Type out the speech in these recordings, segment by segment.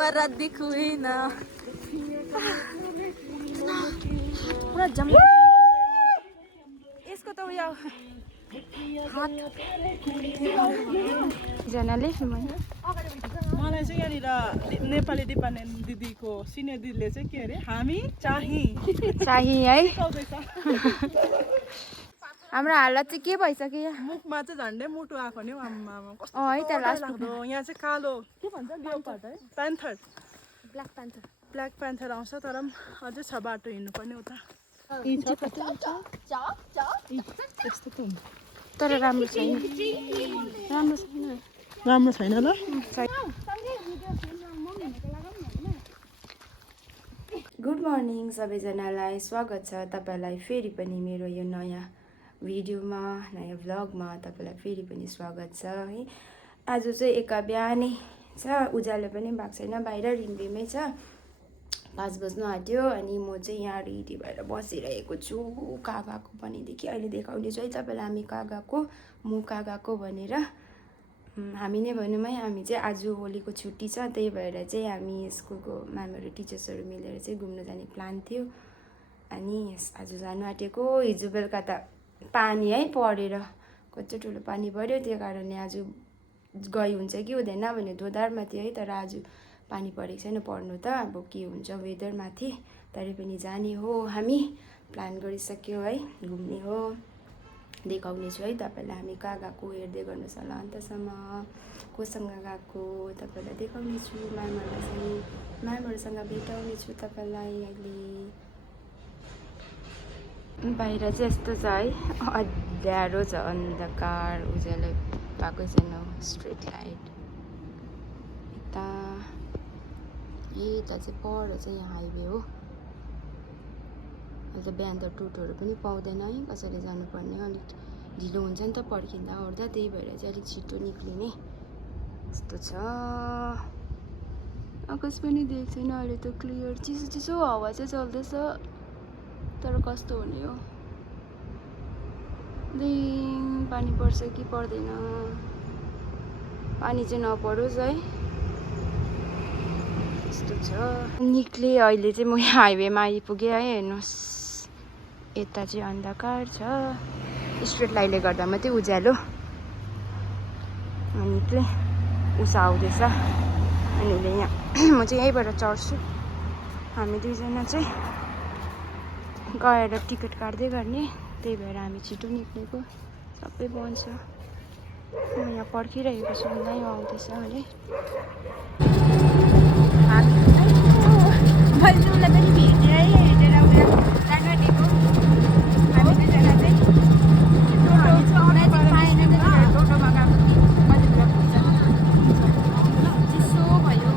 तिम्रा देखुइन पुरा जम्मा यसको त उयो हात जनाले मलाई चाहिँ यहाँनिर नेपाली डिपार्टमेन्ट दिदीको सिनियर दिदीले चाहिँ के अरे हामी चाहिँ है हाम्रो हालत चाहिँ के भइसक्यो मुखमा चाहिँ झन्डै मुटु आएको नि आम्मा कस्तो है त लास्ट लाग्दो यहाँ चाहिँ कालो के भन्छ लियोपार्ड है प्यान्थर ब्ल्याक प्यान्थर आउँछ तर पनि अझै छ बाटो हिँड्नुपर्ने उता त्यस्तो त हुन्छ तर राम्रो छैन राम्रो छैन ल गुड मर्निङ सबैजनालाई स्वागत छ तपाईँलाई फेरि पनि मेरो यो नयाँ भिडियोमा नयाँ भ्लगमा तपाईँलाई फेरि पनि स्वागत छ है आज चाहिँ एका बिहानै छ उज्यालो पनि भएको छैन बाहिर रिम्बिमै छ 5 बज्नु आँट्यो अनि म चाहिँ यहाँ रेडी भएर बसिरहेको छु कहाँ गएको भनेदेखि अहिले देखाउने छु है तपाईँलाई हामी कहाँ गएको म कहाँ गएको भनेर हामी नै भनौँ है हामी चाहिँ आज होलीको छुट्टी छ त्यही भएर चाहिँ हामी स्कुलको म्यामहरू टिचर्सहरू मिलेर चाहिँ घुम्न जाने प्लान थियो अनि आज जानु आँटेको हिजो बेलुका त पानी है परेर कति ठुलो पानी पऱ्यो त्यो कारणले आज गई हुन्छ कि हुँदैन भने दोधारमा थियो है तर आज पानी परेको छैन पर्नु त अब के हुन्छ वेदरमाथि तरै पनि जाने हो हामी प्लान गरिसक्यो है घुम्ने हो देखाउने छु है तपाईँलाई हामी कहाँ गएको हेर्दै गर्नुहोस् होला अन्तसम्म कोसँग गएको तपाईँलाई देखाउने छु म्यामहरूसँग भेटाउने छु तपाईँलाई अहिले बाहिर चाहिँ यस्तो छ है अँध्यारो छ अन्धकार उज्यालो पाएको छैन स्ट्रिट लाइट यता चाहिँ पर चाहिँ यहाँ हाइवे हो अहिले त बिहान त टुटोहरू पनि पाउँदैन है कसैले जानुपर्ने अलिक ढिलो हुन्छ नि त पर्खिँदा ओर्दा त्यही भएर चाहिँ अलिक छिटो निक्लिने यस्तो छ आकाश पनि देखेको छैन अहिले त क्लियर चिसो चिसो हावा चाहिँ चल्दैछ तर कस्तो हुने हो पानी पर्छ कि पर्दैन पानी चाहिँ नपरोस् है यस्तो छ निक्ले अहिले चाहिँ म यहाँ हाइवेमा आइपुगेँ है हेर्नुहोस् यता चाहिँ अन्धकार छ स्ट्रिट लाइटले गर्दा मात्रै उज्यालो निक्ले उषा आउँदैछ अनि उसले यहाँ म चाहिँ यहीँबाट चढ्छु हामी दुईजना चाहिँ गएर टिकट काट्दै गर्ने त्यही भएर हामी छिटो निक्लेको सबै बन्द छ म यहाँ पर्खिरहेको छु उनीहरू आउँदैछ भने मैले उसलाई पनि भेटेँ है हेरेर उयो जानुआँटेको हामी दुईजना चाहिँ टोटोमा गएको मजाले पुग्छ चिसो भयो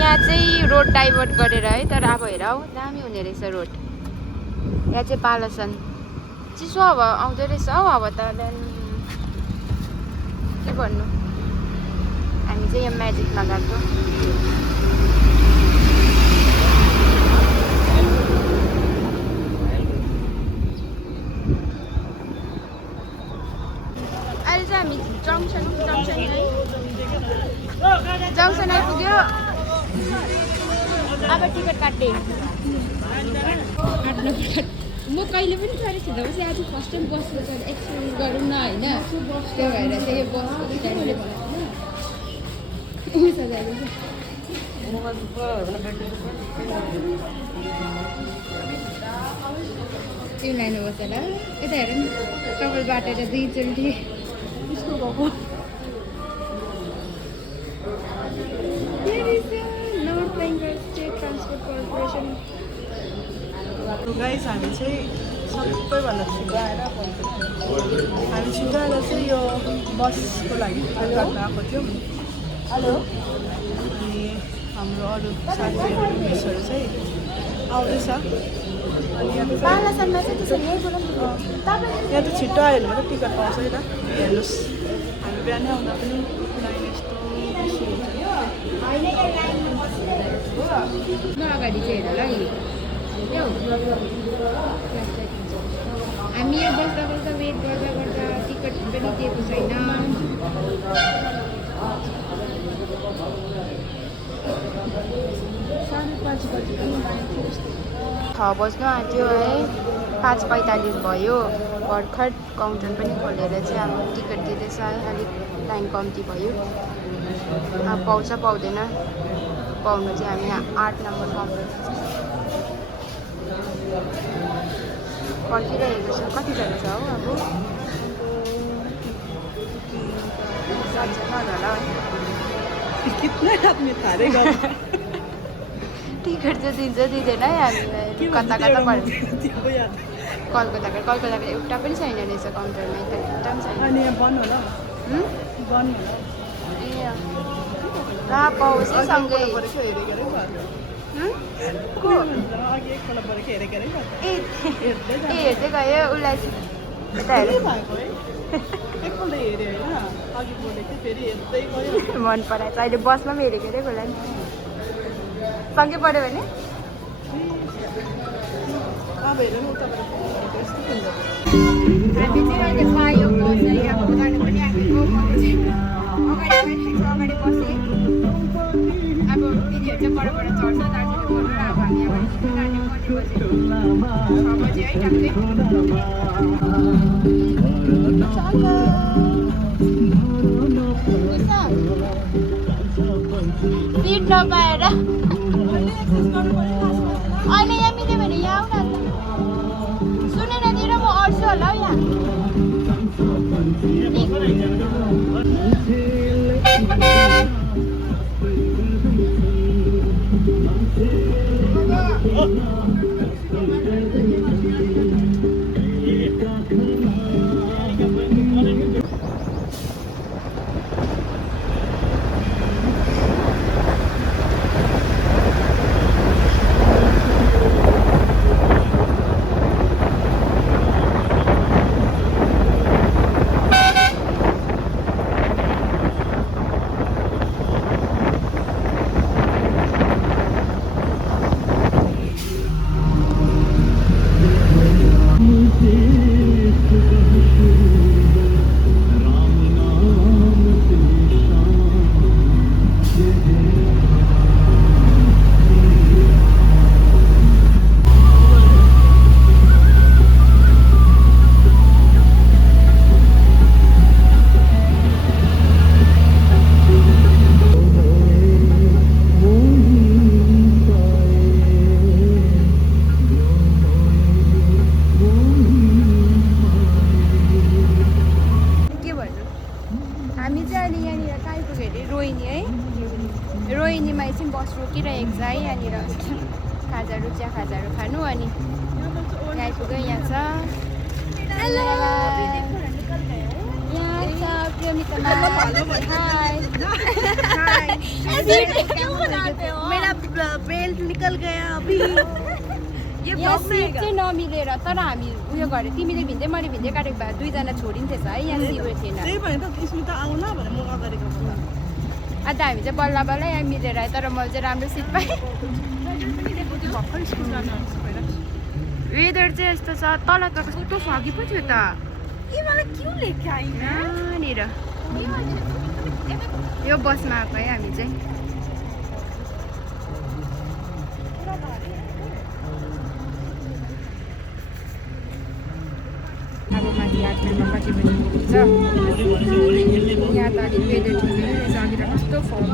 यहाँ चाहिँ रोड डाइभर्ट गरेर है तर अब हेर हौ दामी हुने रहेछ रोड यहाँ चाहिँ बालासन चिसो हावा आउँदो रहेछ हौ हावा त के भन्नु हामी चाहिँ यहाँ म्याजिकमा गएको अहिले चाहिँ हामी जङ्सन आइपुग्यो अब टिकट काट्ने म कहिले पनि गरेको थिइनँ बस आज फर्स्ट टाइम बसको चाहिँ एक्सपिरियन्स गरौँ न होइन त्यो भएर चाहिँ यो बसको टाइमले त्यो लाइन बस्छ ल यता हेर नि कपाल बाटेर दुईचोटि यस्तो भएको north Bengal state transport corporation guys हामी चाहिँ सबैभन्दा छिटो आएर हामी छिटो आएर चाहिँ यो बसको लागि टिकट काट्न आएको थियौँ हेलो अनि हाम्रो अरू साथीहरू मिसहरू चाहिँ आउँदैछ अनि यहाँ त छिटो आयो भने मात्रै टिकट पाउँछ है त हेर्नुहोस् हामी बिहानै आउँदा पनि लाइन यस्तो बेसी हुन्छ अगाडि चाहिँ हेर ल हामी यहाँ बस्दा बस्दा वेट गर्दा गर्दा टिकट पनि दिएको छैन। 6 बज्नु आँट्यो है, 5:45 भयो। भर्खर काउन्टर पनि खोलेर चाहिँ अब टिकट दिँदैछ है, अलिक टाइम कम्ती भयो। अब पाउँछ पाउँदैन, पाउनु चाहिँ हामी यहाँ 8 नम्बर काउन्टरमा पर्खिरहेको छ। कतिजना छ हौ अब? 7 जना होला है। टिकट चाहिँ दिन्छ दिँदैन है, हामी कता कता पऱ्यो। कलकत्ताको एउटा पनि छैन रहेछ काउन्टरमा, एउटा पनि छैन। ए ला पाओस् है सँगै। हेर्दै गयो उसलाई यता हेर मन पराएछ। अहिले बसमा पनि हेरेको अरे उसलाई सँगै पऱ्यो भने हामी चाहिँ अहिले पायो बस यहाँ गाडी पनि आएको। अगाडि बसेँ। अब दिदीहरू चाहिँ पर चढ्छ दार्जिलिङ अब हामी अब दार्जिलिङ कति बजे? 6 बजे है टक्कै। सिट नपाएर अहिले यहाँ मिल्यो भने यहाँ आउन अन्त। सुनेन दिएर म अड्छु होला हौ यहाँ। रोहिणीमा एकछिन बस रोकिरहेको छ है यहाँनिर खाजाहरू चिया खाजाहरू खानु। अनि यहाँ आइपुग्यो, यहाँ छ यहाँ छ प्रेमिता। मेरा बेल्ट निकल गया अभी। यहाँ सिट चाहिँ नमिलेर, तर हामी उयो गरेँ, तिमीले भिन्दै मैले भिन्दै काटेको भए 2 जना छोडिन्थेछ है, यहाँ सिट थिएन। अन्त हामी चाहिँ बल्ल बल्ल यहाँ मिलेर आयो, तर मैले चाहिँ राम्रो सिट पाएँ। वेदर चाहिँ यस्तो छ, तल त कस्तो फगी पो थियो त यहाँनिर। यो बसमा आएको है हामी चाहिँ। अब माथि 8 माइलमा कति बजी पुग्छ? यहाँ त अलिक वेदर ठिकै रहेछ, अघि त कस्तो फगी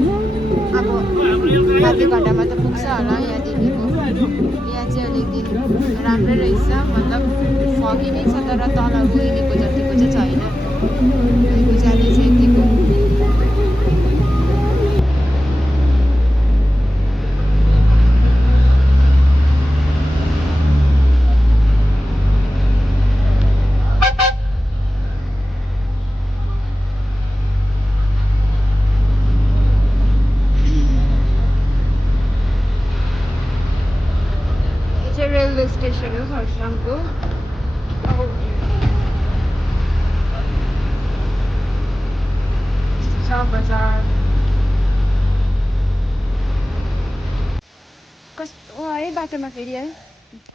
अब आधी घन्टामा त पुग्छ होला यहाँदेखिको। यहाँ चाहिँ अलिकति राम्रै रहेछ, मतलब फगी नै छ तर तल उहिलेको जतिको चाहिँ छैन। उज्यालो चाहिँ यतिको। रेलवे स्टेसन हो खरसाङको। छ बजार। कस्तो है बाटोमा फेरि है।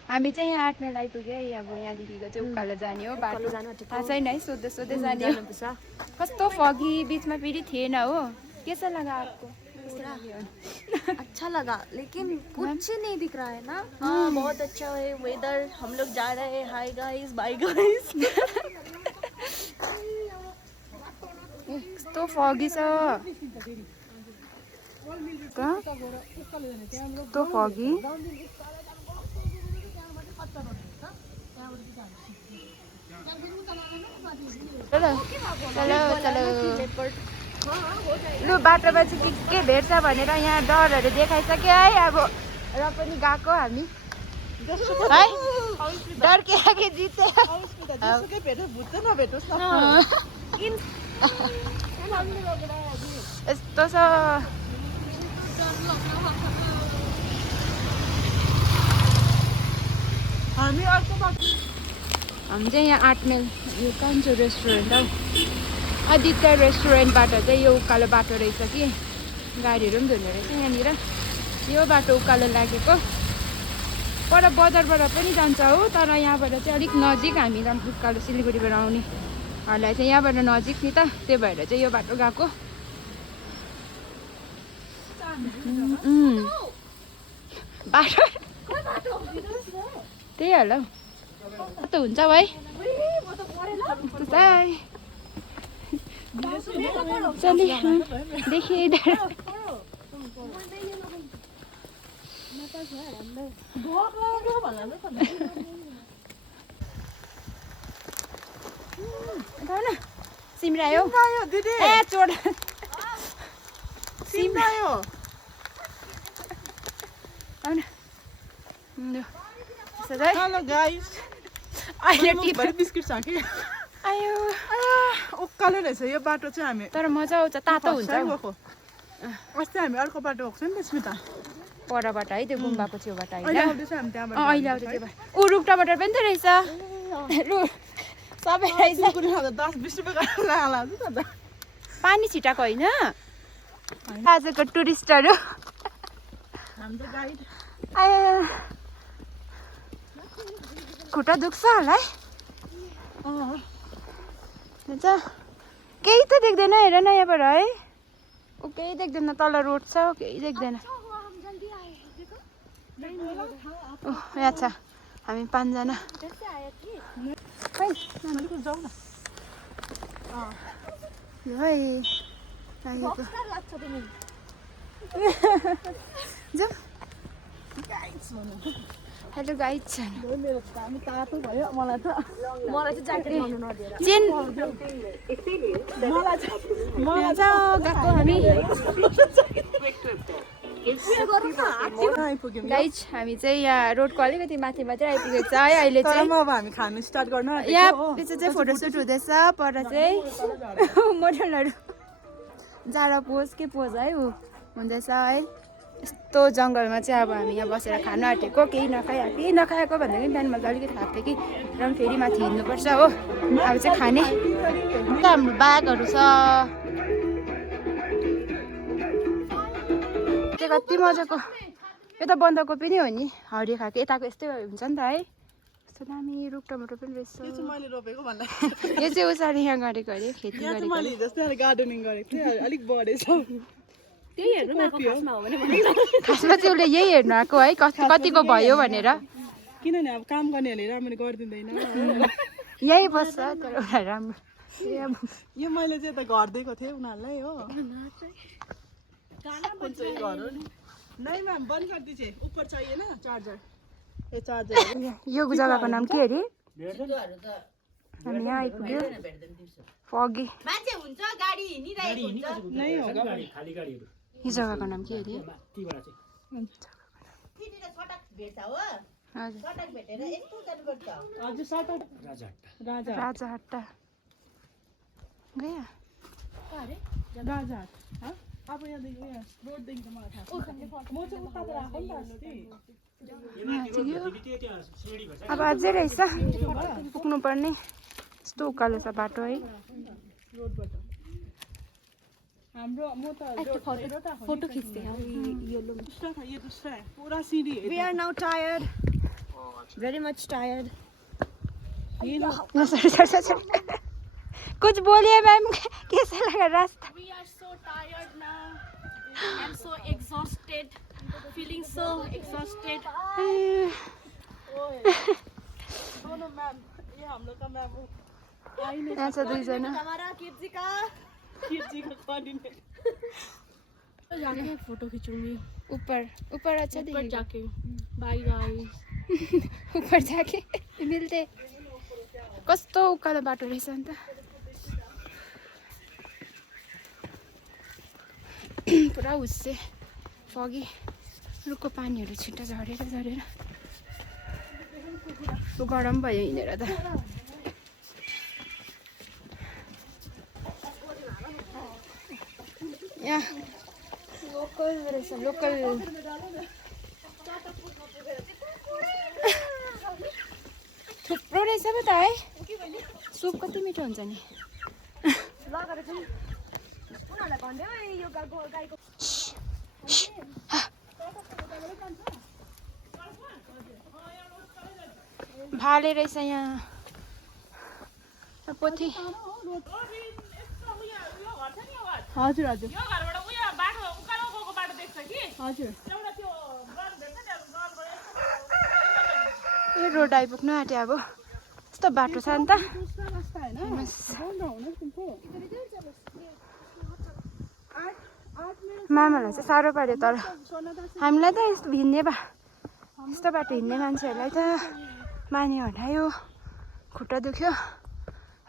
हामी चाहिँ यहाँ 8 माइल आइपुग्यो है। अब यहाँदेखिको चाहिँ उकालो जाने हो बाटो। थाहा छैन है, सोध्दै सोध्दै जाने हो। कस्तो फगी, बिचमा फेरि थिएन हो। कैसा लगा आपको? अच्छा लगा, लेकिन कुछ नहीं दिख रहा है ना। हाँ बहुत अच्छा है वेदर। हम लोग जा रहे हैं। Hi guys, bye guys. कस्तो फगी छ, कस्तो फगी। चलो चलो चलो। लु बाटोमा चाहिँ के भेट्छ भनेर यहाँ डरहरू देखाइसक्यो है। अब र पनि गएको हामी है। डर के आगे जिते। यस्तो छ। हामी चाहिँ यहाँ 8 माइल यो कान्छो रेस्टुरेन्ट हौ। आदित्य रेस्टुरेन्टबाट चाहिँ यो उकालो बाटो रहेछ कि गाडीहरू पनि धुने रहेछ यहाँनिर। यो बाटो उकालो लागेको पर बजारबाट पनि जान्छ हो, तर यहाँबाट चाहिँ अलिक नजिक हामीलाई उकालो सिलगढीबाट आउनेहरूलाई चाहिँ यहाँबाट नजिक नि त, त्यही भएर चाहिँ यो बाटो गएको। बाटो त्यही होला हौ। कस्तो हुन्छ भाइ? चलिए देखिए इधर। सिमरायो दिदी। ए चोड सिमरायो। Hello guys. अहिले बिस्किट छ कि आयो। उकालो रहेछ यो बाटो चाहिँ। हामी तर मजा आउँछ, तातो हुन्छ। अस्ति हामी अर्को बाटो गएको छ नि त स्मिता, परबाट है, त्यो गुम्बाको छेउबाट होइन। अहिले आउँदैछ हामी त्यहाँबाट। अहिले आउँछ त्यो ऊ रुखटाबाट पनि त रहेछ। लु सबै रहेछ। 10-20 रुपियाँ लाग्छ त। पानी छिटाएको होइन आजको टुरिस्टहरू। हाम्रो गाइड आयो। खुट्टा दुख्छ होला है। हुन्छ केही त देख्दैन हेर न यहाँबाट है। ऊ केही देख्दैन, तल रोड छ केही देख्दैन। यहाँ छ हामी 5 जना। हेलो गाइड छ। मलाई चाहिँ ज्याकेट लाउनु नदिएर। चेन गएको हामी। गाइज हामी चाहिँ यहाँ रोडको अलिकति माथि मात्रै आइपुगेको छ है अहिले चाहिँ। अब हामी खानु स्टार्ट गर्न यहाँ पछि चाहिँ फोटोसुट हुँदैछ। पर चाहिँ मोडलहरू जाडो पोज के पोज है ऊ हुँदैछ है। यस्तो जङ्गलमा चाहिँ अब हामी यहाँ बसेर खानु आँटेको। केही नखाएको भन्दा पनि बिहान मैले अलिकति खाएको थिएँ कि, र पनि फेरि माथि हिँड्नुपर्छ हो। अब चाहिँ खाने हाम्रो ब्यागहरू छ। त्यो कति मजाको। यो त बन्दकोपी नै हो नि, हरियो खाएको। यताको यस्तै हुन्छ नि त है। यस्तो दामी रुख टमाटर पनि रहेछ। यो चाहिँ मैले रोपेको भन्दा यो चाहिँ उसरी यहाँ गरेको अरे, खेती गरेको। मैले जस्तै गार्डनिङ गरेको थिएँ, अलिक बढेछ। त्यही हेर्नु भएको खासमा हो भने। खासमा चाहिँ उसले यही हेर्नु आएको है, कतिको भयो भनेर। किनभने अब काम गर्नेहरूले राम्ररी गरिदिँदैन। यही बस्छ तर उसलाई राम्रो। यो मैले चाहिँ यता घर दिएको थिएँ उनीहरूलाई हो। कौन सा ये घर हो नि? नहीं मैम बंद कर दीजिए, ऊपर चाहिए ना चार्जर, ये चार्जर यो जग्गाको नाम के अरे हामी यहाँ आइपुग्यो फगी मान्छे हुन्छ गाडी हिँडिरहेको हुन्छ नहीं होगा खाली गाडीहरु यो जग्गाको नाम के अरे माथिबाट चाहिँ त्यतिर सडक भेट्छ हो हजुर सडक भेटेर यस्तो जानुपर्छ हजुर सात राजाहट्टा राजा राजाहट्टा गया राजा हाँ अब यहाँदेखि यहाँ रोडदेखि मलाई थाहा छ म चाहिँ उताबाट आएको नि त अस्ति त्यहाँ सिँढी भन्छ अब अझै रहेछ पुग्नु पर्ने यस्तो उकालो छ बाटो है रोडबाट हाम्रो म त फोटो खींचते हैं ये लोग दूसरा था, ये दूसरा है पूरा सीढ़ी है we are now tired very much tired ये लो सर कुछ बोलिए मैम कैसा लगा रास्ता we are so tired now I'm so exhausted feeling so exhausted दोनों मैम ये हम लोग का मैम आई नहीं यहाँ छ दुईजना हमारा कीर्ति का जी का कोऑर्डिनेटर जाके फोटो खींचूंगी ऊपर ऊपर अच्छा ऊपर दिखेगा जाके बाय गाइस ऊपर जाके मिल्थे कस्तो उकालो बाटो रहेछ नि त पुरा हुस्से फगी रुखको पानीहरू छिटो झरेर झरेर गरम भयो हिँडेर त यहाँ लोकल रहेछ लोकल थुप्रो रहेछ पो त है सुप कति मिठो हुन्छ नि भाले रहेछ यहाँ पोथी हजुर हजुर यो घरबाट उयो बाटो उकालो गएको बाटो देख्छ कि हजुर एउटा त्यो गन भेट्छ नि ए रोड आइपुग्नु आँट्यो अब यस्तो बाटो छ नि त दूसरा रास्ता है ना बोल रहा हूँ ना तुमको मामालाई चाहिँ साह्रो पर्यो तर हामीलाई त यस्तो हिँड्ने यस्तो बाटो हिँड्ने मान्छेहरूलाई त माने हटायो खुट्टा दुख्यो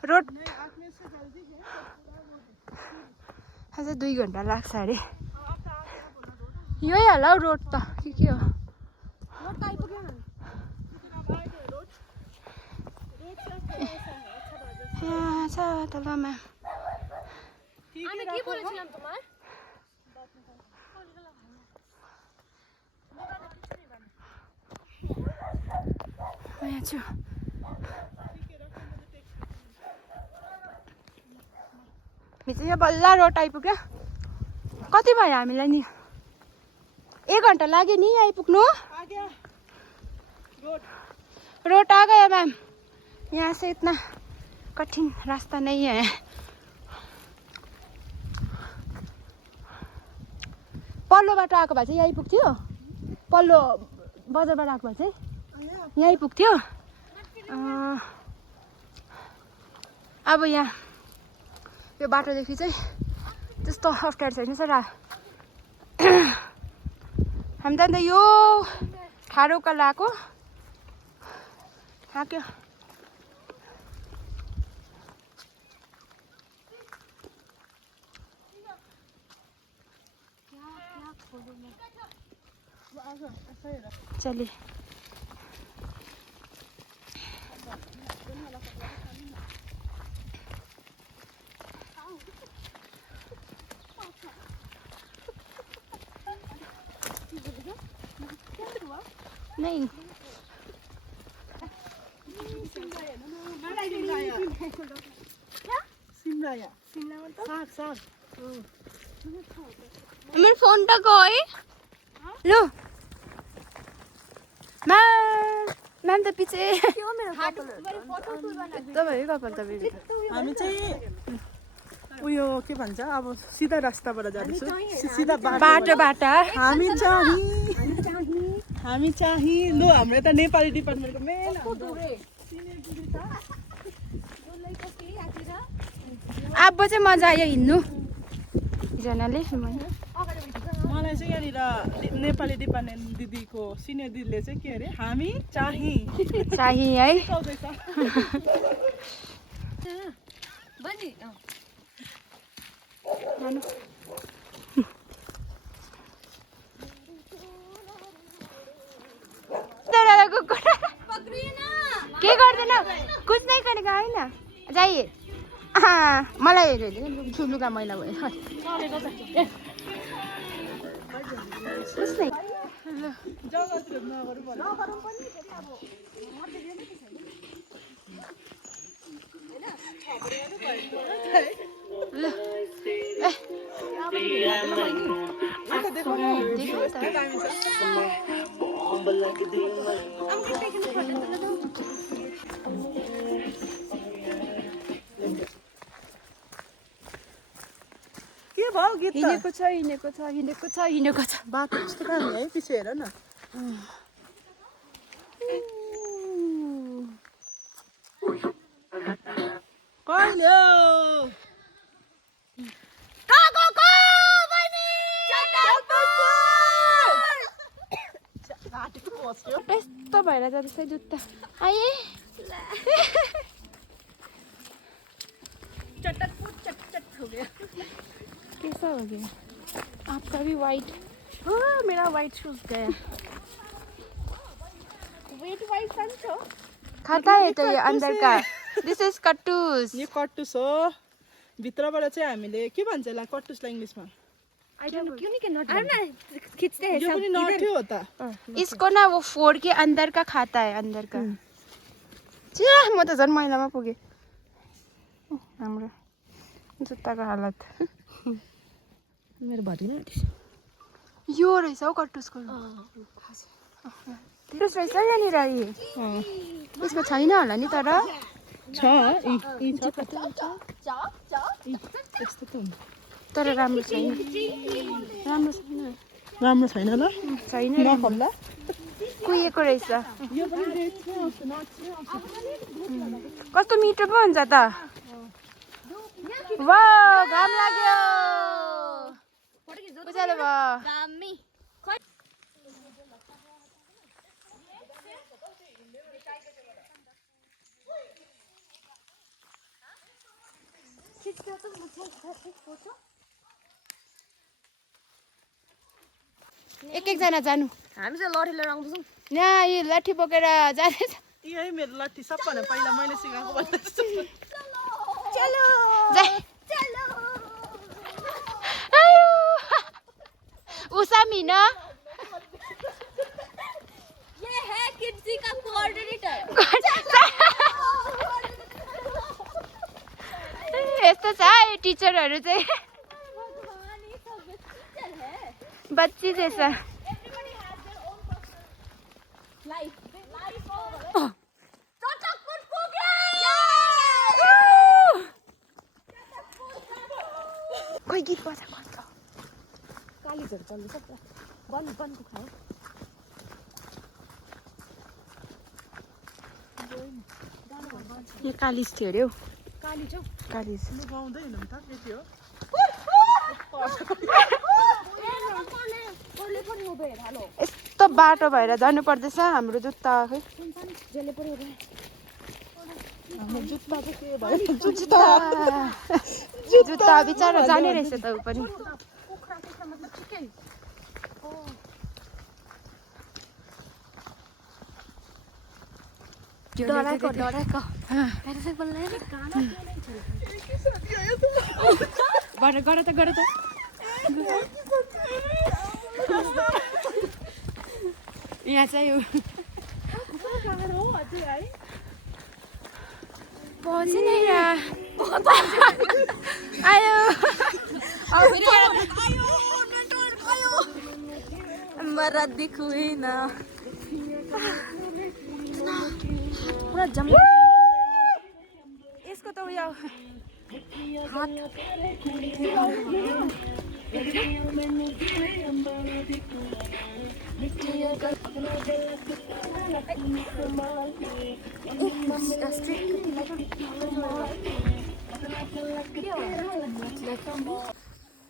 रोड अझै 2 घन्टा लाग्छ अरे यही होला हौ रोड त के हो यहाँ छ तलमा আমি কি বলেছিলাম তোমার यहाँ छु चाहिँ यहाँ बल्ल रोड आइपुग्यो कति भयो हामीलाई नि 1 घन्टा लाग्यो नि आइपुग्नु आ गया रोड आ गया मैम यहाँ से इतना कठिन रास्ता नहीं है पल्लोबाट आएको भए चाहिँ यहाँ आइपुग्थ्यो पल्लो बजारबाट आएको भए चाहिँ यहाँ आइपुग्थ्यो अब यहाँ यो बाटोदेखि चाहिँ त्यस्तो अप्ठ्यारो छैन सर हामी त अन्त यो ठाडो उकालो आएको थाक्यो चलिए नहीं सिमराया साग साग मेरे फोन टा गए लो मैम त पछि भयो कपाल त हामी चाहिँ उयो के भन्छ अब सिधा रास्ताबाट जाँदैछु सिधा बाटोबाट हामी चाहिँ लो हाम्रो यता नेपाली डिपार्टमेन्टको मेन अब चाहिँ मजा आयो हिँड्नु जनाले यहाँनिर नेपाली डिपार्टमेन्ट दिदीको सिनियर दिदीले चाहिँ के अरे हामी चाहिँ है सिकाउँदैछ बनी के गर्दैन कुछ नै गरेको होइन जाइए मलाई लुगा मैला भयो कुछ नै जग्गातिर नगरौँ भने के भयो गीत त? हिँडेको छ बाटो कस्तो काम है पछि हेर न कहिले हो? यस्तो भएर जाँदैछ जुत्ता आए चटक हो गया कैसा हो गया आपका भी वाइट हाँ, मेरा वाइट शूज गया वेट वाइट पहनते हो खाता है तो ये अंदर का दिस इज कट्टुस यो कट्टुस हो भित्रबाट चाहिँ हामीले के भन्छ यसलाई कट्टुसलाई इङ्ग्लिसमा क्यों नहीं करना अरे खींचते हैं यो पनि नट्यो हो त इसको ना वो फोड़ के अंदर का खाता है अंदर का छ्या म त झन् मैलामा पुगेँ हाम्रो जुत्ताको हालत मेरे भरि न यो रहेछ हौ कट्टुसको कट्टुस रहेछ यहाँनिर यसको छैन होला नि तर छ यस्तो त हुन्छ तर राम्रो छैन राम्रो छैन ल छैन नखोल्ला कुहिएको रहेछ यो पनि रेड आउँछ नट आउँछ कस्तो मिठो पो हुन्छ त वा घाम लाग्यो उज्यालो भयो गामी एकजना जानु हामी चाहिँ लठी लिएर आउँदैछौँ यहाँ यो लाठी बोकेर जाँदैछ यही मेरो लट्ठी सबभन्दा पहिला मैले सिकाएको भन्दा उषा मीना ये है किड्सी का कोऑर्डिनेटर यस्तो छ है टिचरहरू चाहिँ बच्ची जैसा खोइ गीत बजाएको छ कालीजहरू चल्दैछ पुरा बन्द खायो यो कालिज थियो अरे हौ काली छौ कालिज गाउँदैन त यति हो यस्तो बाटो भएर जानु पर्दैछ हाम्रो जुत्ता खै जुत्ता चाहिँ के भयो जुत्ता बिचरा जाने रहेछ त ऊ पनि डराएको गर त यहाँ चाहिँ यो पछि नै आयो मरा दिखुइन पुरा जम यसको त उयो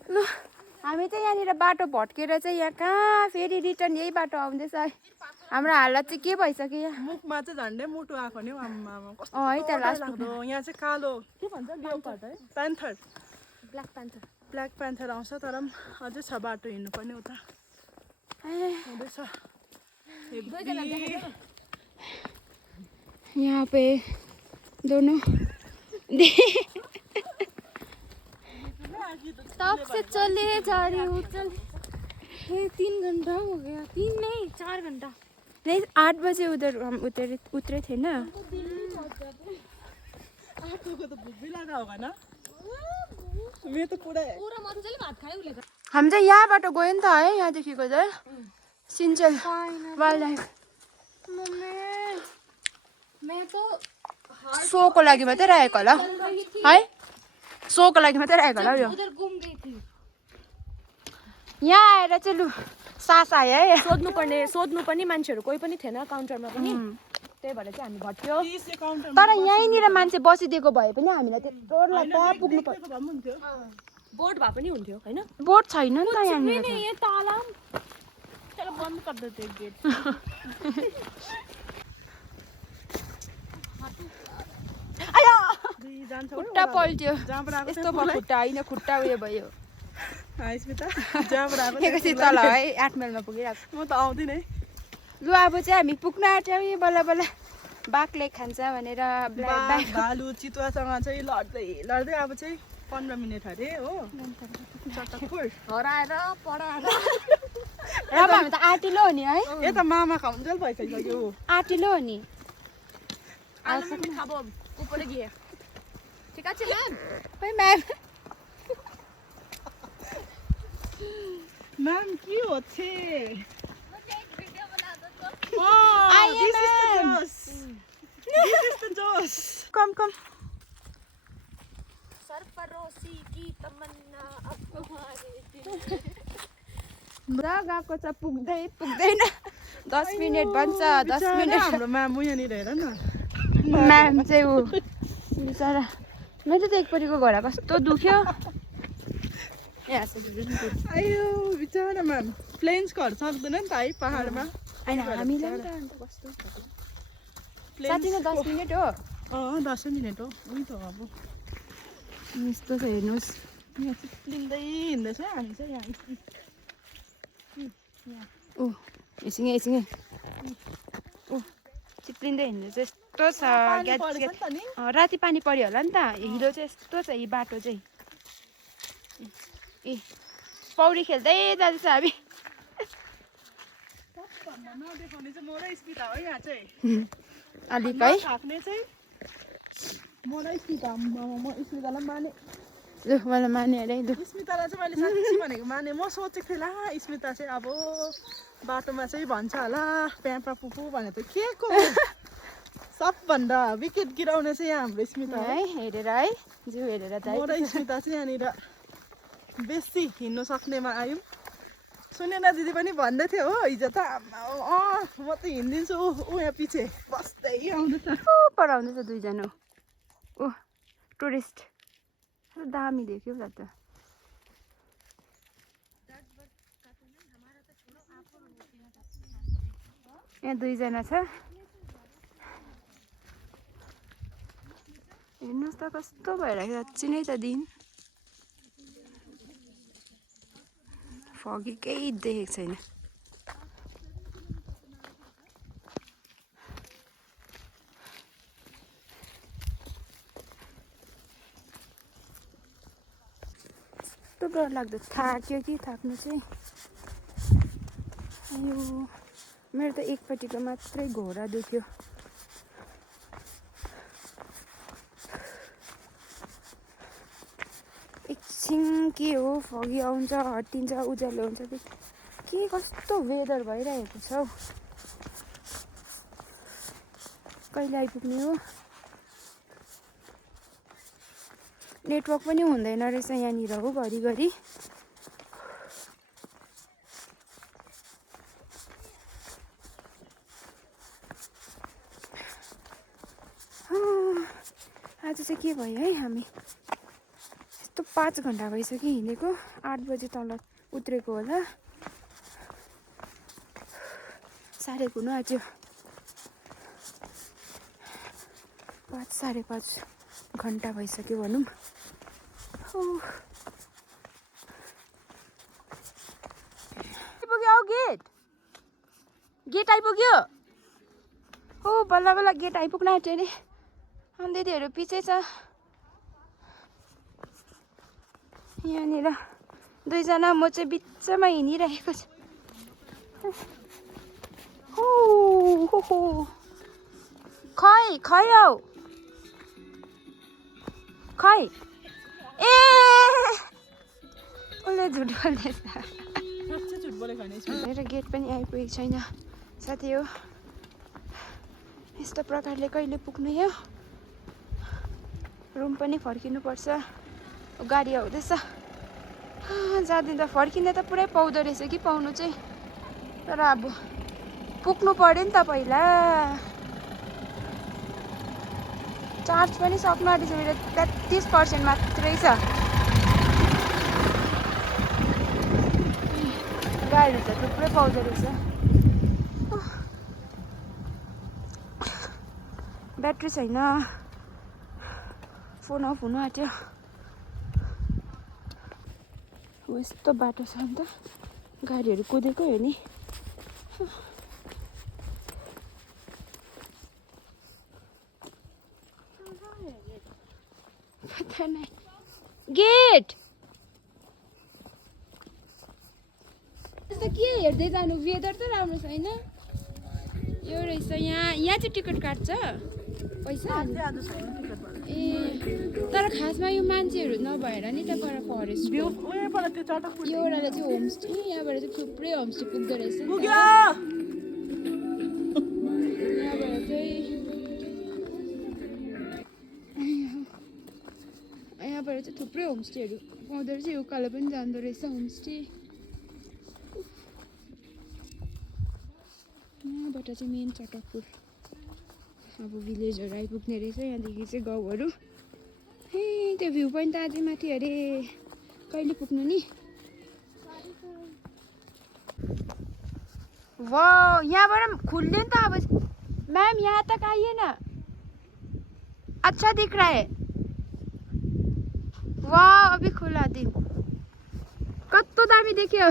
ल हामी चाहिँ यहाँनिर बाटो भट्केर चाहिँ यहाँ कहाँ फेरि रिटर्न यही बाटो आउँदैछ है। हाम्रो हालत चाहिँ के भइसक्यो यहाँ। मुखमा चाहिँ झन्डै मुटु आएको नि हौ आम्मामा कस्तो है त लास्ट डरलाग्दो। यहाँ चाहिँ कालो के भन्छ लियोपार्ड है प्यान्थर ब्ल्याक प्यान्थर आउँछ तर पनि अझै छ बाटो हिँड्नुपर्ने उता हुँदैछ। यहाँ पे दोनों तब से चले जा रही हूँ। चल 3 घंटा हो गया, 3 नहीं 4 घंटा। नहीं 8 बजे उधर हम उतरे थे ना। आपको तो भूख भी लगा होगा ना। मैं तो पूरा मजाले भात खायो उसले। हम चाहिँ यहाँबाट गयो नि त है, यहाँदेखिको चाहिँ सिन्चेल वाइल्ड लाइफ। मैं तो सोको लागि मात्रै राखेको होला है, सोको लागि मात्रै राखेको होला यो। उधर घूम गई थी। यहाँ आएर चाहिँ लु सास आयो है। सोध्नु पनि मान्छेहरू कोही पनि थिएन काउन्टरमा पनि, त्यही भएर चाहिँ हामी भट्क्यो। तर यहीँनिर मान्छे बसिदिएको भए पनि हामीलाई त्यत्रो लाग्दा पुग्नु पर्यो। बोट भए पनि हुन्थ्यो हैन। बोट छैन नि त यहाँनिर। ये ताला चलो बंद कर देते हैं गेट। खुट्टा पल्ट्यो यस्तो भयो। खुट्टा होइन खुट्टा उयो भयो। एकैछिन तल है 8 माइलमा पुगिरहेको। म त आउँदिनँ। लु अब चाहिँ हामी पुग्न आँट्यौँ बल्ल बल्ल। बाघले खान्छ भनेर भालु चितुवासँग चाहिँ लड्दै अब चाहिँ 15 मिनट अरे हो चटकपुर हराएर पढाएर अब हामी त आँटिलो हो नि है। यता मामा खाउन्जेल भइसक्यो। आँटिलो हो नि। आज मैं खाबो ऊपर गए। ঠিক আছে ম্যাম। खै म्याम मैम की होते आइए मैम। कम कम सरफरोशी की तमन्ना अब तुम्हारे दिल। गएको छ पुग्दैन 10 मिनट भन्छ 10 मिनट। हाम्रो मामु यहाँनिर हेर न। म्याम चाहिँ ऊ बिचरा मेरो त एकपट्टिको घोडा कस्तो दुख्यो। आयो बिचरा म्याम प्लेन्स घर सक्दैन नि त है पहाडमा। होइन हामीलाई नि त अन्त कस्तो साँच्चीमा 10 मिनट हो। 10 मिनट हो। उही त अब यस्तो छ हेर्नुहोस्। यहाँ चिप्लिँदै हिँड्दैछ हामी चाहिँ यहाँ। ऊ एकछिन ऊ चिप्लिँदै हिँड्दैछ। यस्तो छ राति पानी पर्यो होला नि त। हिलो चाहिँ यस्तो छ यी बाटो चाहिँ। ए पौडी खेल्दै जाँदैछ हामी। नदेखाउने चाहिँ म र स्मिता हो यहाँ चाहिँ। अलिक है थाक्ने चाहिँ म र स्मिता। म स्मितालाई माने। लु मलाई माने अरे लु। स्मितालाई चाहिँ मैले साँच्ची भनेको माने। म सोचेको थिएँ ला स्मिता चाहिँ अब बाटोमा चाहिँ भन्छ होला प्यापा पुपु भने त के को सबभन्दा विकेट गिराउने चाहिँ यहाँ हाम्रो स्मिता है हेरेर है जिउ हेरेर म र स्मिता चाहिँ यहाँनिर बेसी हिँड्नु सक्नेमा आयौँ। सुनेना दिदी पनि भन्दै थियो हो हिजो त म त हिँडिदिन्छु ऊ यहाँ पछि बस्दै आउँदैछ। पर आउँदैछ दुईजना। ऊ टुरिस्ट दामी देख्यो होला त। यहाँ दुईजना छ। हेर्नुहोस् त कस्तो भइरहेको साँच्ची नै त दिन। फगी केही देखेको छैन। कस्तो डर लाग्दो थाक्यो कि थाक्नु चाहिँ। अयो मेरो त एकपट्टिको मात्रै घोडा दुख्यो। एकछिन के हो फगी आउँछ हट्टिन्छ उज्यालो हुन्छ के कस्तो वेदर भइरहेको छ हौ। कहिले आइपुग्ने हो। नेटवर्क पनि हुँदैन रहेछ यहाँनिर हो घरिघरि। आज चाहिँ के भयो है हामी यस्तो 5 घन्टा भइसक्यो हिँडेको। 8 बजे तल उत्रेको होला। साढे हुनु आँट्यो। 5 साढे 5 घन्टा भइसक्यो भनौँ। आइपुग्यो गेट। गेट आइपुग्यो। हो बल्ल बल्ल गेट आइपुग्न आँट्यो अरे। दिदीहरू पछि छ। यहाँनिर 2 जना, म चाहिँ बिचमा हिँडिरहेको छु। खै खै आऊ खै। ए उसले झुट बोल्दैछ। साँच्चै झुट बोलेको होइन यसमा। मेरो गेट पनि आइपुगेको छैन साथी हो। यस्तो प्रकारले कहिले पुग्नु यो। रुम पनि फर्किनुपर्छ। गाडी आउँदैछ। जाँदिँदा फर्किँदा त पुरै पाउँदो रहेछ कि पाउनु चाहिँ। तर अब पुग्नु पर्यो नि त पहिला। चार्ज पनि सक्नु आँटेछ मेरो। 33% मात्रै छ। गाडीहरू त थुप्रै पाउँदो रहेछ। ब्याट्री छैन। फोन अफ हुनु आँट्यो। यस्तो बाटो छ नि त। गाडीहरू कुदेकै हो नि। पता नहीं। गेट के हेर्दै जानु। वेदर त राम्रो छैन। यो रहेछ यहाँ। यहाँ चाहिँ टिकट काट्छ पैसा। ए तर खासमा यो मान्छेहरू नभएर नि त पर फरेस्ट भ्यू उयोबाट त्यो चटक यो एउटाले चाहिँ होमस्टे। यहाँबाट चाहिँ थुप्रै होमस्टे पुग्दो रहेछ नि त। पुग्यो। यहाँबाट चाहिँ थुप्रै होमस्टेहरू पाउँदो रहेछ। यो उकालो पनि जाँदो रहेछ होमस्टे। यहाँबाट चाहिँ मेन चटकपुर अब भिलेजहरू आइपुग्ने रहेछ। यहाँदेखि चाहिँ गाउँहरू। हे त्यो भ्यू पोइन्ट त अझै माथि अरे। कहिले पुग्नु नि। वाह यहाँबाट खुल्यो नि त अब। मैम यहाँ तक आइए ना। अच्छा दिख रहा है। वाह अभी खुला दिन। कस्तो दामी देख्यो।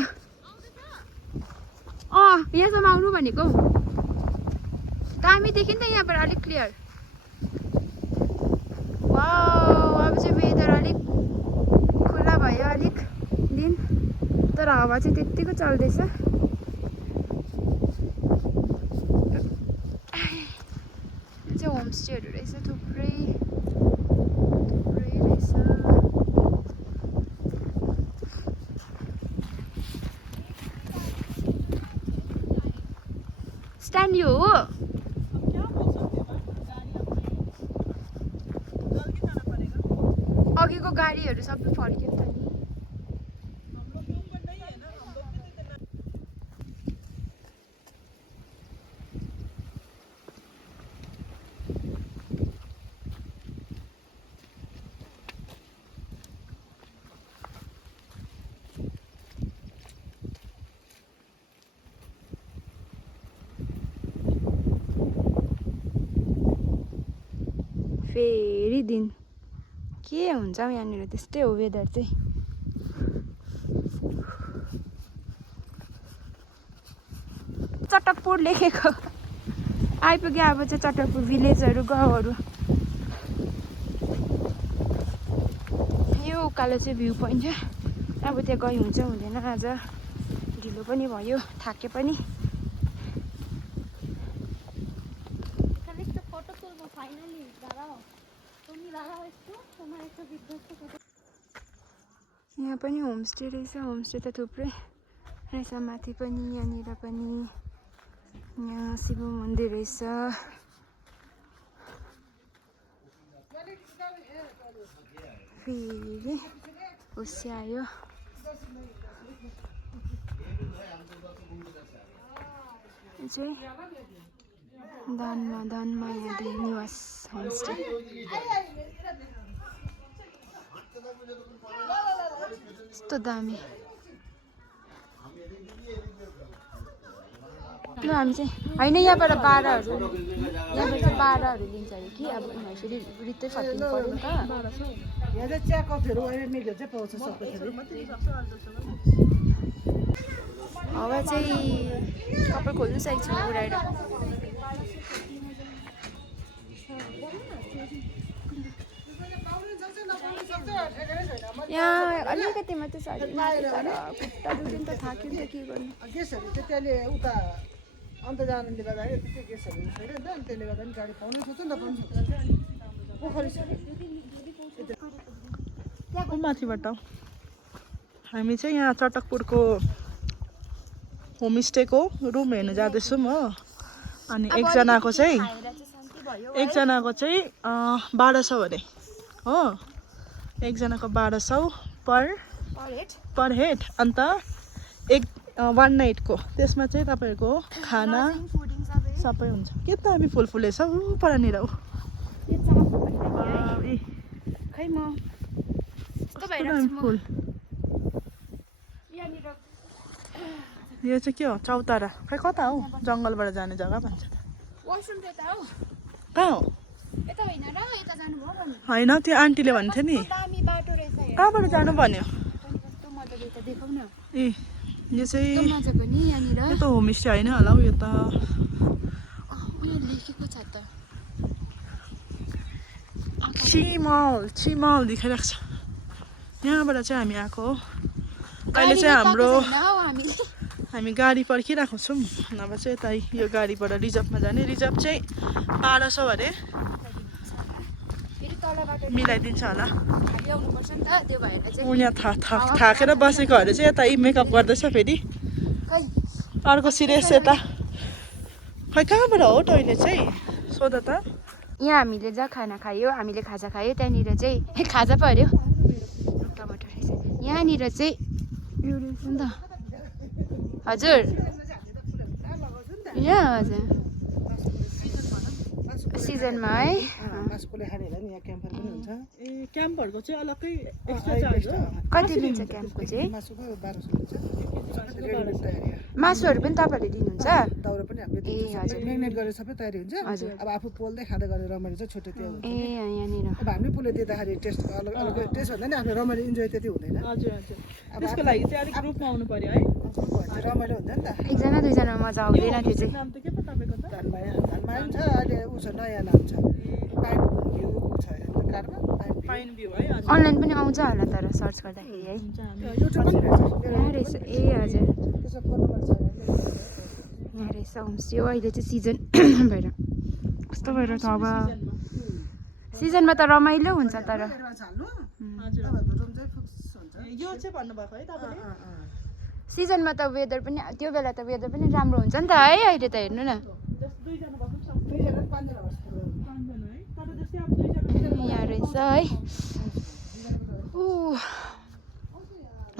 यहाँसम्म आउनु भनेको। दामी देख्यो नि त यहाँबाट अलिक क्लियर। वाह अब चाहिँ वेदर अलिक खुला भयो अलिक दिन। तर हावा चाहिँ त्यत्तिको चल्दैछ। चाहिँ होमस्टेहरू रहेछ थुप्रै रहेछ। स्ट्यान्ड यो हो। अघिको गाडीहरू सबै फर्क्यो नि त नि। फेरि दिन के हुन्छ यहाँनिर। त्यस्तै हो वेदर चाहिँ। चटकपुर लेखेको आइपुग्यो। अब चाहिँ चटकपुर भिलेजहरू गाउँहरू। यो उकालो चाहिँ भ्यू पोइन्ट छ। अब त्यहाँ गई हुन्छ हुँदैन। आज ढिलो पनि भयो थाके पनि। यहाँ पनि होमस्टे रहेछ। होमस्टे त थुप्रै रहेछ माथि पनि यहाँनिर पनि। यहाँ शिव मन्दिर रहेछ। फेरि होस्यायो। चाहिँ दानमा यहाँ निवास होमस्टे। यस्तो दामी। ल हामी चाहिँ होइन यहाँबाट भाडाहरू लिन्छ अरे कि अब उनीहरू फेरि रित्तै फर्किनु पऱ्यो नि त यहाँ चाहिँ चिया कफीहरू अहिले मिल्यो चाहिँ पाउँछ सबै थरी हावा चाहिँ कपाल खोल्नु सकेको छु उडाएर यहाँ अलिकति मात्रै छ अरे तर खुट्टा दुख्यो नि त थाक्यो नि त के गर्नु गेसहरू चाहिँ त्यसले उता अन्त जानुले गर्दाखेरि त्यति गेसहरू छैन नि त अनि त्यसले गर्दा पनि गाडी पाउनु सक्छ नि त पाउनु सक्छ पोखरी छ माथिबाट हामी चाहिँ यहाँ चटकपुरको होमस्टेको रुम हेर्नु जाँदैछौँ हो अनि एकजनाको चाहिँ 1200 अरे हो एकजनाको 1200 पर हेड अन्त वान नाइटको त्यसमा चाहिँ तपाईँहरूको खाना सबै हुन्छ के त हामी फुल फुलेछ ऊ परनिर ऊ खै म फुल यो चाहिँ के हो चौतारा खै कता हौ जङ्गलबाट जाने जग्गा भन्छ वासरुम त यता हो कहाँ हो यता होइन र यता जानुभयो भने होइन त्यो आन्टीले भन्थ्यो नि दामी बाटो रहेछ हेर कहाँबाट जानु भन्यो कस्तो मजाले यता देखाउ न ए यो चाहिँ मजाको नि यहाँनिर यो त होमस्टे होइन होला हौ यो त उयो लेखेको छ त चिमल देखाइरहेको छ यहाँबाट चाहिँ हामी आएको हो अहिले चाहिँ हामी गाडी पर्खिरहेको छौँ नभए चाहिँ यता यो गाडीबाट रिजर्भमा जाने रिजर्भ चाहिँ 1200 अरे मिलाइदिन्छ होला ल्याउनुपर्छ नि त त्यो भएर चाहिँ ऊ यहाँ थाकेर बसेकोहरू चाहिँ यता मेकअप गर्दैछ फेरि खै अर्को सिरियस यता खै कहाँबाट हो टोइलेट चाहिँ सोध त यहाँ हामीले जहाँ खाना खायो हामीले खाजा खायो त्यहाँनिर चाहिँ खाजा पो अरे टमाटर रहेछ यहाँनिर चाहिँ यो रहेछ नि त हजुर यहाँ हजुर सिजनमा है मासुकोले खाने होला नि यहाँ क्याम्पर पनि हुन्छ ए क्याम्पहरूको चाहिँ अलग्गै एक्स्ट्रा चार्ज हो कति लिन्छ क्याम्पको चाहिँ मासुको 1200 लिन्छ मासुहरू पनि तपाईँहरूले दिनुहुन्छ दाउरा पनि हामीले ए हजुर म्याग्नेट गरेर सबै तयारी हुन्छ हजुर अब आफू पोल्दै खाँदै गरेर रमाइलो चाहिँ छुट्टै त्यो हुन्छ ए यहाँनिर अब हामीले पोले दिँदाखेरि टेस्ट अलग अलग टेस्ट भन्दा नि आफ्नो रमाइलो इन्जोय त्यति हुँदैन हजुर हजुर त्यसको लागि चाहिँ अलिक ग्रुपमा आउनु पर्यो है रमाइलो हुन्छ नि त एकजना दुईजना मजा आउँदैन त्यो चाहिँ नाम त के पो तपाईँको त धनमाया छ अहिले ऊ छ नयाँ नाम छ पाइन भ्यू छ कारमा पाइन भ्यू है अनलाइन पनि आउँछ होला तर सर्च गर्दाखेरि है युट्युब पनि रहेछ यहाँ रहेछ ए हजुर त्यसो गर्नुपर्छ यहाँ रहेछ होमस्टे हो अहिले चाहिँ सिजन भएर कस्तो भएर छ अब सिजनमा त रमाइलो हुन्छ तर यो चाहिँ भन्नुभएको है तपाईँले सिजनमा त वेदर पनि त्यो बेला त वेदर पनि राम्रो हुन्छ नि त है अहिले त हेर्नु न यहाँ रहेछ है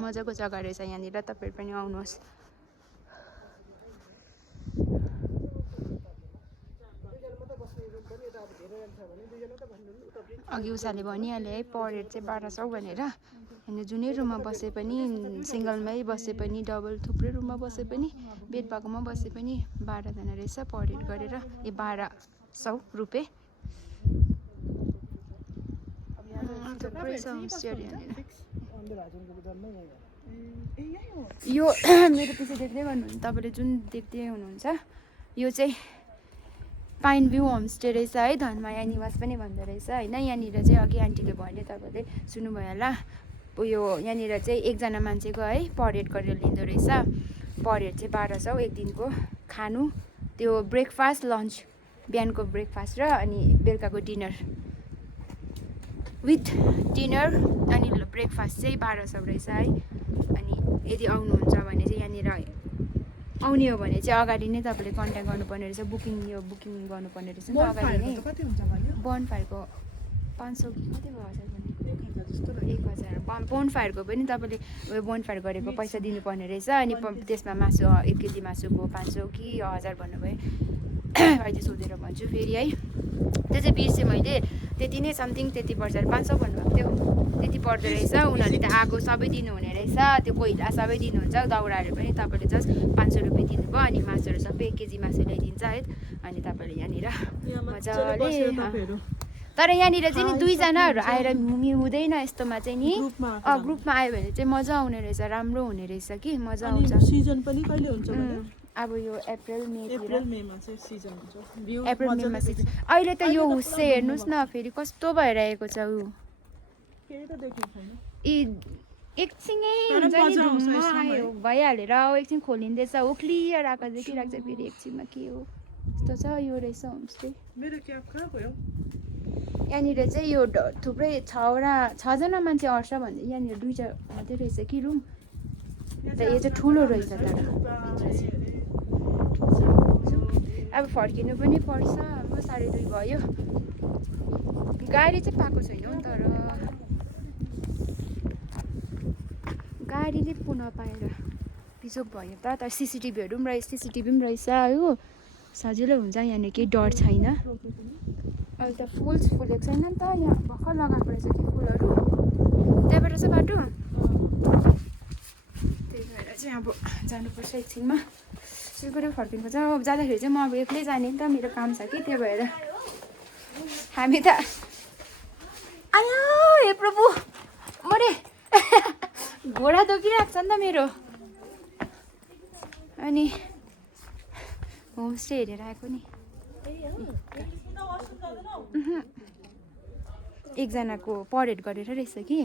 मजाको जग्गा रहेछ यहाँनिर तपाईँहरू पनि आउनुहोस् अघि उषाले भनिहाले है पर हेड चाहिँ 1200 भनेर अनि जुनै रुममा बसे पनि सिङ्गलमै बसे पनि डबल थुप्रै रुममा बसे पनि बेड भएकोमा बसे पनि 12 जना रहेछ पर हेड गरेर 1200 रुपियाँ थुप्रै छ होमस्टेहरू यहाँनिर यो मेरो पछि देख्दै गर्नुहुन्छ तपाईँले जुन देख्दै हुनुहुन्छ यो चाहिँ पाइन भ्यू होमस्टे रहेछ है धनमाया निवास पनि भन्दो रहेछ होइन यहाँनिर चाहिँ अघि आन्टीले भन्यो तपाईँले सुन्नुभयो होला उयो यहाँनिर चाहिँ एकजना मान्छेको है पर हेड गरेर लिँदो रहेछ पर हेड चाहिँ 1200 एक दिनको खानु त्यो ब्रेकफास्ट लन्च बिहानको ब्रेकफास्ट र अनि बेलुकाको डिनर विथ डिनर अनि ब्रेकफास्ट चाहिँ 1200 रहेछ है अनि यदि आउनुहुन्छ भने चाहिँ यहाँनिर आउने हो भने चाहिँ अगाडि नै तपाईँले कन्ट्याक्ट गर्नुपर्ने रहेछ बुकिङ गर्नुपर्ने रहेछ नि त अगाडि नै बोनफायरको 500 कति भयो हजार भने 1000 बोनफायरको पनि तपाईँले उयो बोनफायर गरेको पैसा दिनुपर्ने रहेछ अनि त्यसमा मासु 1 केजी मासुको 500 कि 1000 भन्नुभयो अहिले सोधेर भन्छु फेरि है त्यो चाहिँ बिर्सेँ मैले। त्यति नै समथिङ त्यति पर्छ अरे, 500 भन्नुभएको थियो, त्यति पर्दो रहेछ। उनीहरूले त आगो सबै दिनुहुने रहेछ, त्यो कोइला सबै दिनुहुन्छ, दाउराहरू पनि तपाईँले जस्ट 500 रुपियाँ दिनुभयो, अनि मासुहरू सबै 1 केजी मासु ल्याइदिन्छ है। अनि तपाईँले यहाँनिर मजाले, तर यहाँनिर चाहिँ नि 2 जनाहरू आएर हुँदैन यस्तोमा चाहिँ नि, ग्रुपमा आयो भने चाहिँ मजा आउने रहेछ, राम्रो हुने रहेछ कि, मजा आउँछ। सिजन पनि कहिले हुन्छ भने अब यो अप्रिल मेतिर, मेमा चाहिँ सिजन हुन्छ। भ्यू अप्रिल मेमा सिजन। अहिले त यो हुस्से हेर्नुहोस् न फेरि कस्तो भइरहेको छ। ऊ केही त देख्नु छैन। एकछिनै हुन्छ नि, धुम्म आयो भइहालेर एकछिन खोलिँदैछ हो, क्लियर आएको देखिरहेको छ। फेरि एकछिनमा के हो यस्तो छ, यो रहेछ होमस्टे। मेरो क्याब कहाँ गयो? यहाँनिर चाहिँ यो थुप्रै 6जना मान्छे अट्छ भन्दै, यहाँनिर 2टा मात्रै रहेछ कि रुम। त यो चाहिँ ठुलो रहेछ, तर अब फर्किनु पनि पर्छ। अब 2:30 भयो, गाडी चाहिँ पाएको छैन नि, तर गाडीले पो नपाएर बिजोग भयो त। तर सिसिटिभीहरू पनि रहेछ हो, सजिलो हुन्छ, यहाँनिर केही डर छैन। अहिले त फुलेको छैन नि त, यहाँ भर्खर लगाएको रहेछ कि फुलहरू, त्यहाँबाट चाहिँ बाटो। त्यही भएर चाहिँ अब जानुपर्छ एकछिनमा, सिलगढी फर्किनुपर्छ। अब जाँदाखेरि चाहिँ म अब एक्लै जाने नि त, मेरो काम छ कि, त्यही भएर हामी त आयो। हे प्रभु मरे, घोडा दोकिरहेको छ नि त मेरो। अनि होमस्टे हेरेर आएको नि। एकजनाको पर हेड गरेर रहेछ कि,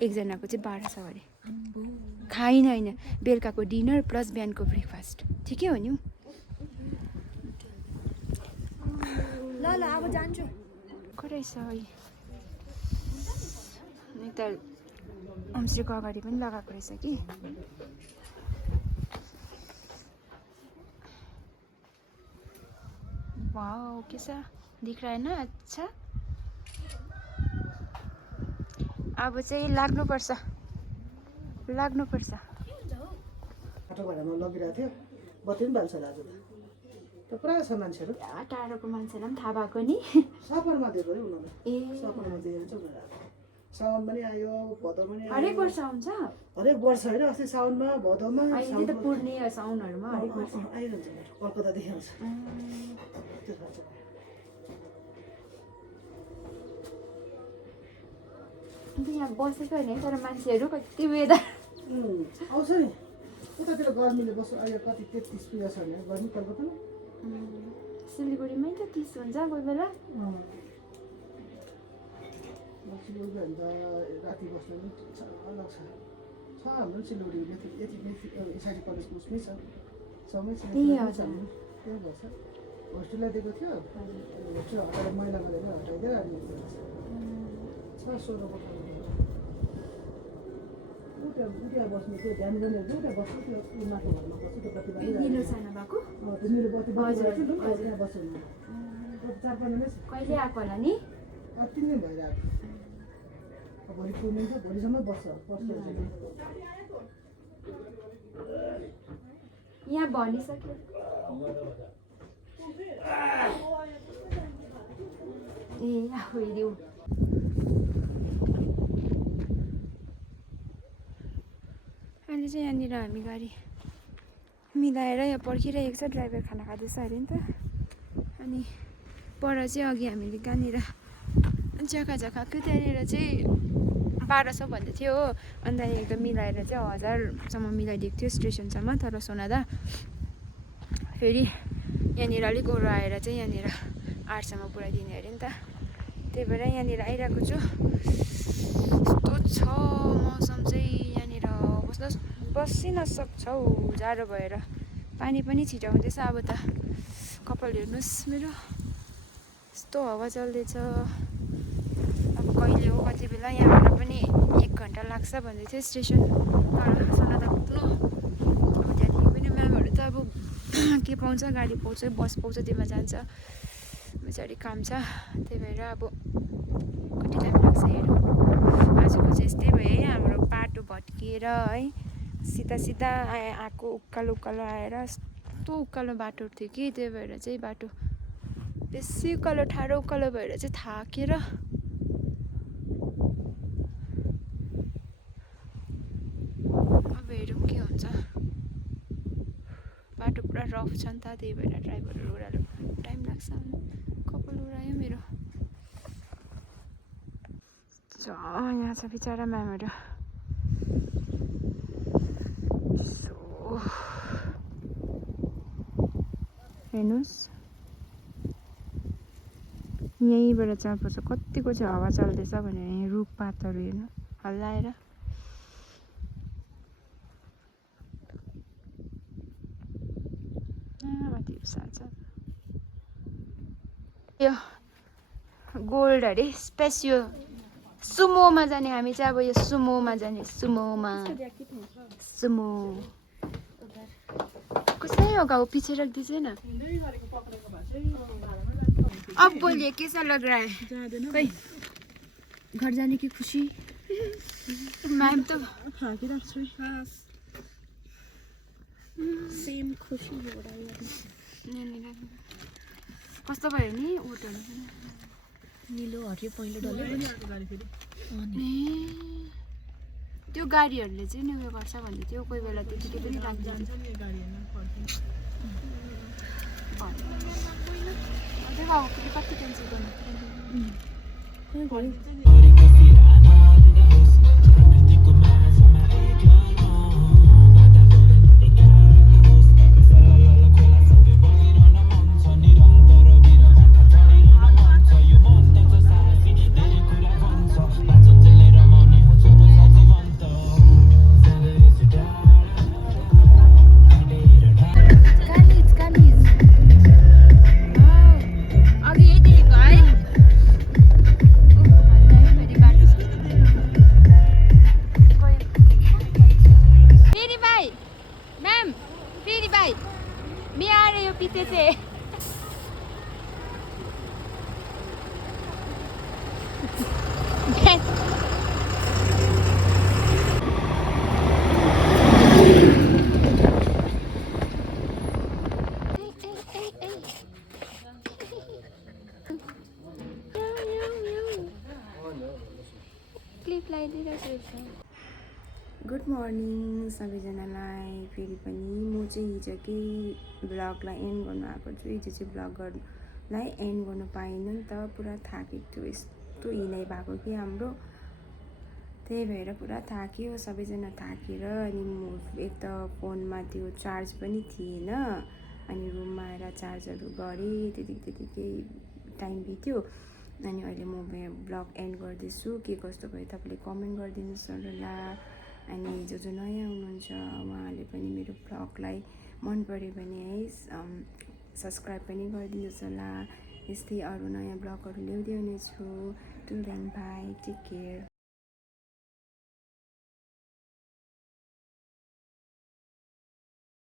एकजनाको चाहिँ 1200 अरे। खाइन होइन, बेलुकाको डिनर प्लस बिहानको ब्रेकफास्ट, ठिकै हो नि। ल अब जान्छु। को रहेछ त, होमस्टेको अगाडि पनि लगाएको रहेछ कि। वाउ कैसा दिख रहा है ना, अच्छा। अब चाहिँ लाग्नुपर्छ। बाटो भाडामा लगिरहेको थियो, बत्ती पनि बाल्छ आज त पुरा छ मान्छेहरू। टाढोको मान्छेलाई पनि थाहा भएको नि, सफरमा दिएको अरे उनीहरूले, सफरमा दिएर चाहिँ उनीहरू साउन पनि आयो, भदौ पनि आयो। हरेक वर्ष आउँछ, हरेक वर्ष होइन, अस्ति साउनमा भदौमा अहिले त पूर्णे साउनहरूमा हरेक वर्ष आइरहन्छ। कलकत्तादेखि आउँछ। अन्त यहाँ बसेको होइन, तर मान्छेहरू कति वेदर आउँछ नि। उतातिर गर्मीले बस्छ, अहिले कति 33 पुग्छ भने गर्मी कलकत्तामा। सिलगढीमै त 30 हुन्छ कोही बेला। सिलगढी अन्त राति बस्नु पनि अलग छ हाम्रो सिलगढी यति एसआइटी कलेजको उसमै छ, सँगै छ। त्यही भएछ होस्टेललाई दिएको थियो, होस्टेल हटाएर मैला गरेर हटाइदिएर अनि छ 16 वर्ष। उता बस्नु त्यो ध्यान गर्नेहरू उता बस्नु, त्यो माथि घरमा बस्नु, त्यो बत्ती निलो छैन भएको। त्यो मेरो बत्ती बस्यो नि, त्यहाँ बस्यो नि 4-5 नै छ। कहिले आएको होला नि, 3 दिन भएर आएको। भोलि पुग्नु छ, भोलिसम्म बस्छ। यहाँ भनिसक्यो। ए हेऱ्यौ अहिले चाहिँ यहाँनिर हामी गाडी मिलाएर यहाँ पर्खिरहेको छ। ड्राइभर खाना खाँदैछ अरे नि त। अनि पर चाहिँ अघि हामीले कहाँनिर जग्गा खाएको त्यहाँनिर चाहिँ 1200 भन्दै थियो हो। अन्त यहाँनिर मिलाएर चाहिँ 1000सम्म मिलाइदिएको थियो स्टेसनसम्म। तर सोनादा फेरि यहाँनिर अलिक ओह्रो आएर चाहिँ यहाँनिर 8सम्म पुऱ्याइदिने अरे नि त। त्यही भएर यहाँनिर आइरहेको छु। यस्तो छ मौसम चाहिँ यहाँनिर बसी नसक्छौ जाडो भएर। पानी पनि छिटाउँदैछ। अब त कपाल हेर्नुहोस् मेरो, यस्तो हावा चल्दैछ। अब कहिले हो कति बेला यहाँबाट पनि 1 घन्टा लाग्छ भन्दै थियो स्टेसन तर सोनादा पुग्नु। अब त्यहाँदेखि पनि म्यामहरू त अब के पाउँछ, गाडी पाउँछ, बस पाउँछ, त्यसमा जान्छ। पछाडि काम छ। त्यही भएर अब कति टाइम लाग्छ हेरौँ। आजको चाहिँ यस्तै भयो है। हाम्रो बाटो भत्किएर है सिधा आएको उकालो आएर यस्तो उकालो बाटो थियो कि त्यही भएर चाहिँ बाटो बेसी उकालो ठाडो उकालो भएर चाहिँ थाकेर अब हेरौँ के हुन्छ। बाटो पुरा रफ छ नि त, त्यही भएर ड्राइभरहरू ओह्रालो टाइम लाग्छ। कपाल उडायो मेरो। यहाँ छ बिचरा म्यामहरू। हेर्नुहोस् यहीँबाट चालपर्छ कतिको चाहिँ हावा चल्दैछ भनेर। यहाँ रुखपातहरू हेर्नु हल्लाएर। माथि साथ यो गोल्ड अरे स्पेसियो सुमोमा जाने। हामी चाहिँ अब यो सुमोमा जाने। सुमोमा सुमो कसै हो गाउँ पछि रख दीजिए ना। अब बोलिए कैसा लग रहा है? कोई घर जाने की खुशी? मैम तो सेम खुसी हो रहा है। कस्तो भयो नि ओटहरू निलो हरियो पहिलो डल्लै त्यो गाडीहरूले चाहिँ नि उयो गर्छ भन्दै थियो। कोही बेला त्यतिकै पनि लाग्दैन। देखो अब फेरि कति क्यान्सल गर्नु। पीछे से क्लिप लगाइदिइरहेको छ। गुड मर्निङ सबैजनालाई फेरि पनि। म चाहिँ हिजो केही ब्लगलाई एन्ड गर्नु आएको छु। हिजो चाहिँ ब्लगलाई एन्ड गर्नु पाइनँ नि त, पुरा थाकेको थियो। यस्तो हिँडाइ भएको कि हाम्रो, त्यही भएर पुरा थाक्यो सबैजना थाकेर। अनि म एक त फोनमा त्यो चार्ज पनि थिएन, अनि रुममा आएर चार्जहरू गरेँ, त्यतिकै टाइम बित्यो। अनि अहिले म ब्लग एन्ड गर्दैछु। के कस्तो भयो तपाईँले कमेन्ट गरिदिनुहोस् होला। अनि जो नयाँ हुनुहुन्छ उहाँहरूले पनि मेरो ब्लगलाई मन पऱ्यो भने है सब्सक्राइब पनि गरिदिनुहोस् होला। यस्तै अरू नयाँ ब्लगहरू ल्याउँदै हुनेछु। Till then bye, take care.